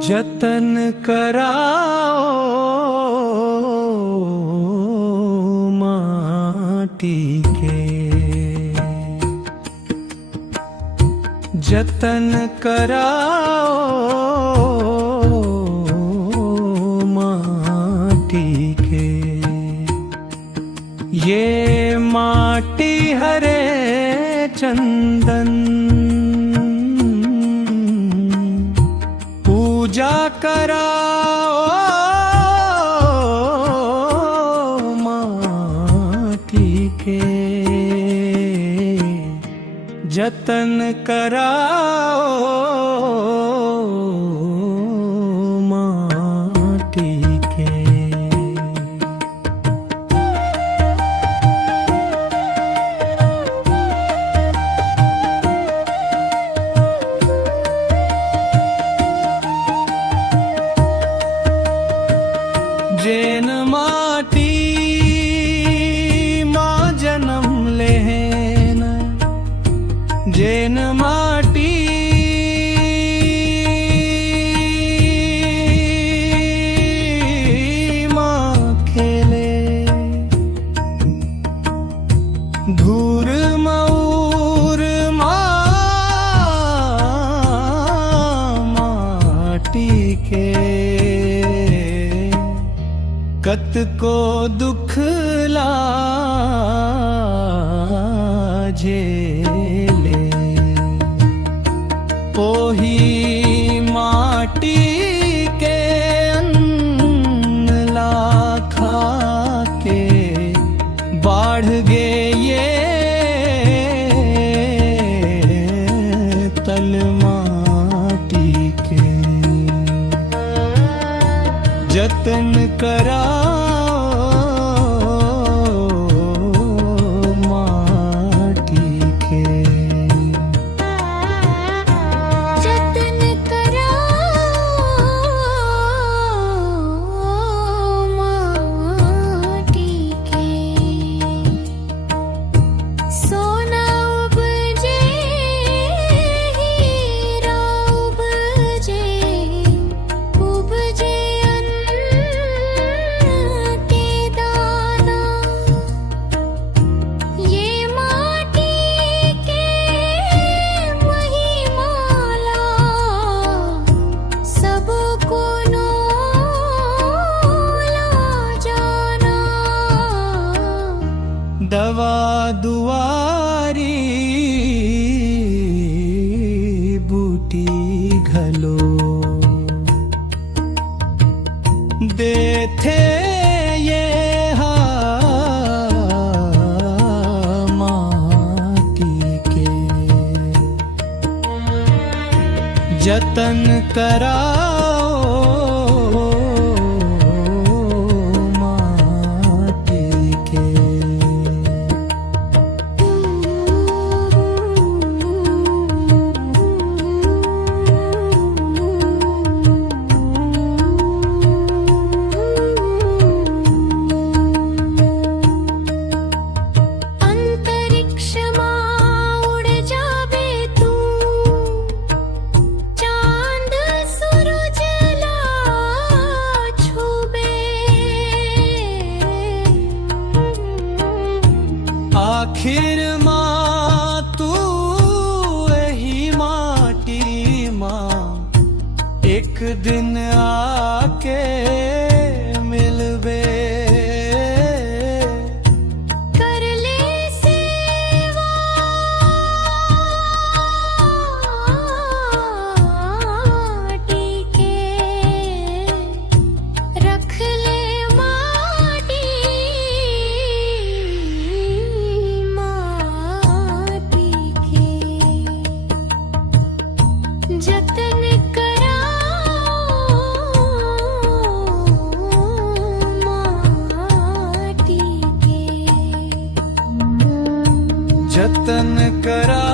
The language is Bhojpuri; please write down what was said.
जतन कराओ माटी के, जतन कराओ माटी के। ये माटी हरे चंदन पूजा कराओ माटी के, जतन कराओ माटी के। जेन माटी माँ जन्म लेन, जेन माटी माँ खेले, धूर मऊर माटी के। कत को दुख लाझेले, ओही माटी के अन्न ला खा के बाढ़ गे ये तल माटी के। जतन कराओ माटी के, जतन कराओ माटी के। सोना उपजे हीरा उपजे, उपजे दवा दुआरी बूटी घलो देथे ये माटी के। जतन कराओ माटी के। आखिर माँ तू यही माटी माँ एक दिन आके मिलबे। कर ले सेवा माटी के, रख ले माटी के। जतन कराओ माटी के, जतन करा